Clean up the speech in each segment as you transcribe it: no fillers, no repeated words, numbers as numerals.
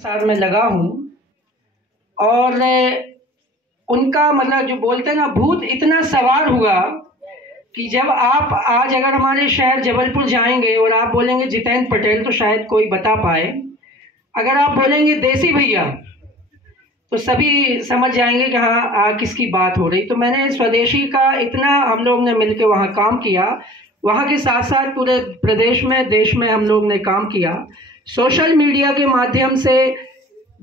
साथ में लगा हूँ और उनका मतलब जो बोलते हैं ना भूत इतना सवार हुआ कि जब आप आज अगर हमारे शहर जबलपुर जाएंगे और आप बोलेंगे जितेंद्र पटेल तो शायद कोई बता पाए, अगर आप बोलेंगे देसी भैया तो सभी समझ जाएंगे कि हाँ किसकी बात हो रही। तो मैंने स्वदेशी का इतना हम लोग ने मिलकर वहाँ काम किया, वहाँ के साथ साथ पूरे प्रदेश में देश में हम लोग ने काम किया। सोशल मीडिया के माध्यम से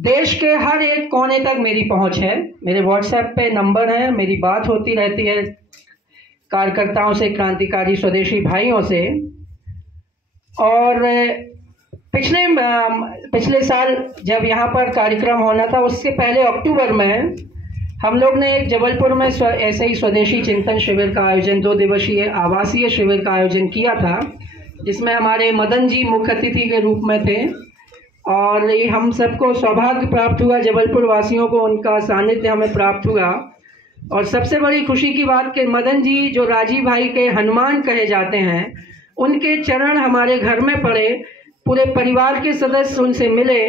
देश के हर एक कोने तक मेरी पहुंच है, मेरे व्हाट्सएप पे नंबर है, मेरी बात होती रहती है कार्यकर्ताओं से, क्रांतिकारी स्वदेशी भाइयों से। और पिछले साल जब यहाँ पर कार्यक्रम होना था उससे पहले अक्टूबर में हम लोग ने एक जबलपुर में ऐसे ही स्वदेशी चिंतन शिविर का आयोजन, 2 दिवसीय आवासीय शिविर का आयोजन किया था, जिसमें हमारे मदन जी मुख्य अतिथि के रूप में थे। और ये हम सबको सौभाग्य प्राप्त हुआ, जबलपुर वासियों को उनका सानिध्य हमें प्राप्त हुआ। और सबसे बड़ी खुशी की बात कि मदन जी जो राजीव भाई के हनुमान कहे जाते हैं, उनके चरण हमारे घर में पड़े, पूरे परिवार के सदस्य उनसे मिले।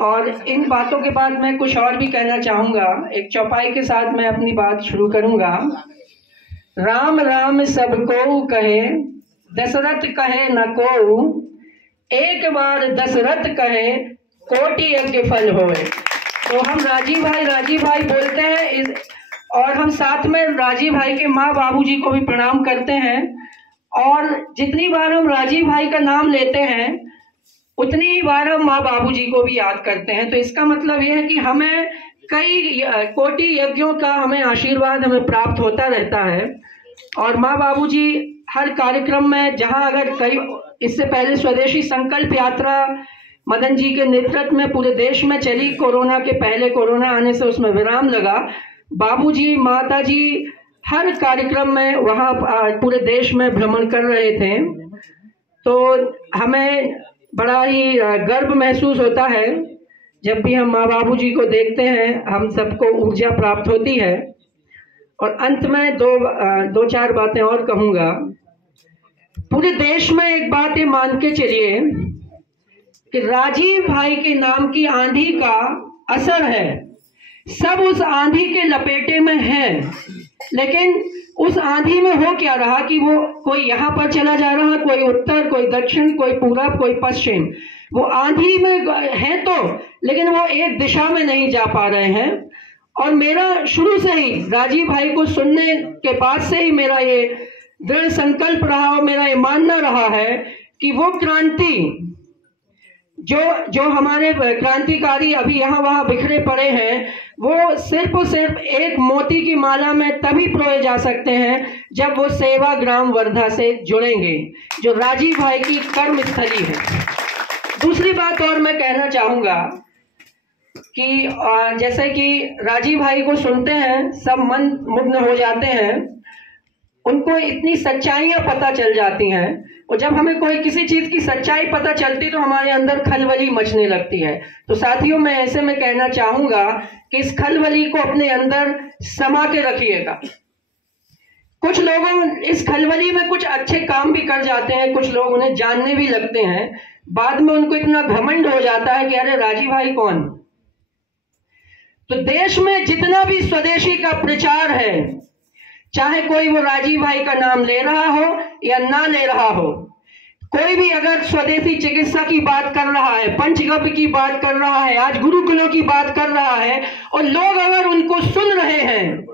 और इन बातों के बाद मैं कुछ और भी कहना चाहूँगा, एक चौपाई के साथ मैं अपनी बात शुरू करूँगा। राम राम सबको कहे, दशरथ कहे न को, एक बार दशरथ कहे, कोटि यज्ञ फल होए। तो हम राजीव भाई बोलते हैं और हम साथ में राजीव भाई के माँ बाबूजी को भी प्रणाम करते हैं। और जितनी बार हम राजीव भाई का नाम लेते हैं उतनी ही बार हम माँ बाबूजी को भी याद करते हैं। तो इसका मतलब यह है कि हमें कई कोटि यज्ञों का हमें आशीर्वाद हमें प्राप्त होता रहता है। और माँ बाबूजी हर कार्यक्रम में जहाँ अगर कई इससे पहले स्वदेशी संकल्प यात्रा मदन जी के नेतृत्व में पूरे देश में चली, कोरोना के पहले, कोरोना आने से उसमें विराम लगा। बाबूजी माताजी हर कार्यक्रम में वहाँ पूरे देश में भ्रमण कर रहे थे। तो हमें बड़ा ही गर्व महसूस होता है जब भी हम माँ बाबूजी को देखते हैं, हम सबको ऊर्जा प्राप्त होती है। और अंत में दो चार बातें और कहूँगा। पूरे देश में एक बात ये मान के चलिए कि राजीव भाई के नाम की आंधी का असर है, सब उस आंधी के लपेटे में है। लेकिन उस आंधी में हो क्या रहा कि वो कोई यहाँ पर चला जा रहा, कोई उत्तर, कोई दक्षिण, कोई पूरब, कोई पश्चिम। वो आंधी में है तो, लेकिन वो एक दिशा में नहीं जा पा रहे हैं। और मेरा शुरू से ही राजीव भाई को सुनने के बाद से ही मेरा ये दृढ़ संकल्प रहा और मेरा ये मानना रहा है कि वो क्रांति जो हमारे क्रांतिकारी अभी यहाँ वहाँ बिखरे पड़े हैं, वो सिर्फ और सिर्फ एक मोती की माला में तभी पिरोए जा सकते हैं जब वो सेवा ग्राम वर्धा से जुड़ेंगे, जो राजीव भाई की कर्मस्थली है। दूसरी बात और मैं कहना चाहूँगा कि जैसे कि राजीव भाई को सुनते हैं सब मन मुग्ध हो जाते हैं, उनको इतनी सच्चाइयाँ पता चल जाती हैं। और जब हमें कोई किसी चीज की सच्चाई पता चलती तो हमारे अंदर खलबली मचने लगती है। तो साथियों, मैं ऐसे में कहना चाहूंगा कि इस खलबली को अपने अंदर समा के रखिएगा। कुछ लोगों इस खलबली में कुछ अच्छे काम भी कर जाते हैं, कुछ लोग उन्हें जानने भी लगते हैं, बाद में उनको इतना घमंड हो जाता है कि अरे राजीव भाई कौन। तो देश में जितना भी स्वदेशी का प्रचार है, चाहे कोई वो राजीव भाई का नाम ले रहा हो या ना ले रहा हो, कोई भी अगर स्वदेशी चिकित्सा की बात कर रहा है, पंचगव्य की बात कर रहा है, आज गुरुकुलों की बात कर रहा है, और लोग अगर उनको सुन रहे हैं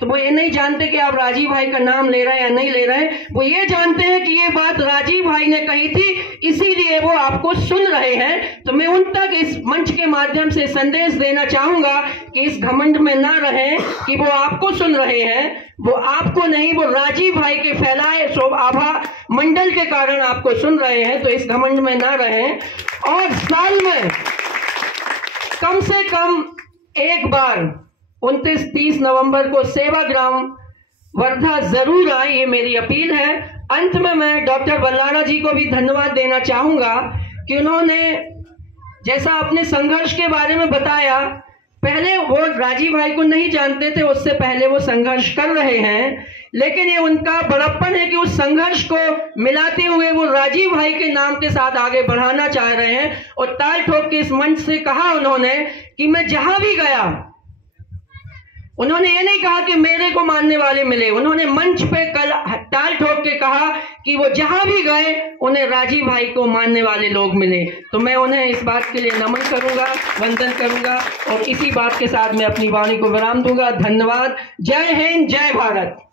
तो वो ये नहीं जानते कि आप राजीव भाई का नाम ले रहे हैं या नहीं ले रहे हैं। वो ये जानते हैं कि ये बात राजीव भाई ने कही थी, इसीलिए वो आपको सुन रहे हैं। तो मैं उन तक इस मंच के माध्यम से संदेश देना चाहूंगा कि इस घमंड में ना रहें कि वो आपको सुन रहे हैं, वो आपको नहीं, वो राजीव भाई के फैलाए शोभाभा मंडल के कारण आपको सुन रहे हैं। तो इस घमंड में ना रहें और साल में कम से कम एक बार 29-30 नवंबर को सेवा ग्राम वर्धा जरूर आए, ये मेरी अपील है। अंत में मैं डॉक्टर बल्लारा जी को भी धन्यवाद देना चाहूंगा कि उन्होंने जैसा अपने संघर्ष के बारे में बताया, पहले वो राजीव भाई को नहीं जानते थे, उससे पहले वो संघर्ष कर रहे हैं, लेकिन ये उनका बड़प्पन है कि उस संघर्ष को मिलाते हुए वो राजीव भाई के नाम के साथ आगे बढ़ाना चाह रहे हैं। और ताल ठोक के इस मंच से कहा उन्होंने कि मैं जहां भी गया, उन्होंने ये नहीं कहा कि मेरे को मानने वाले मिले, उन्होंने मंच पे कल ताल ठोक के कहा कि वो जहां भी गए उन्हें राजीव भाई को मानने वाले लोग मिले। तो मैं उन्हें इस बात के लिए नमन करूंगा, वंदन करूंगा और इसी बात के साथ मैं अपनी वाणी को विराम दूंगा। धन्यवाद। जय हिंद, जय भारत।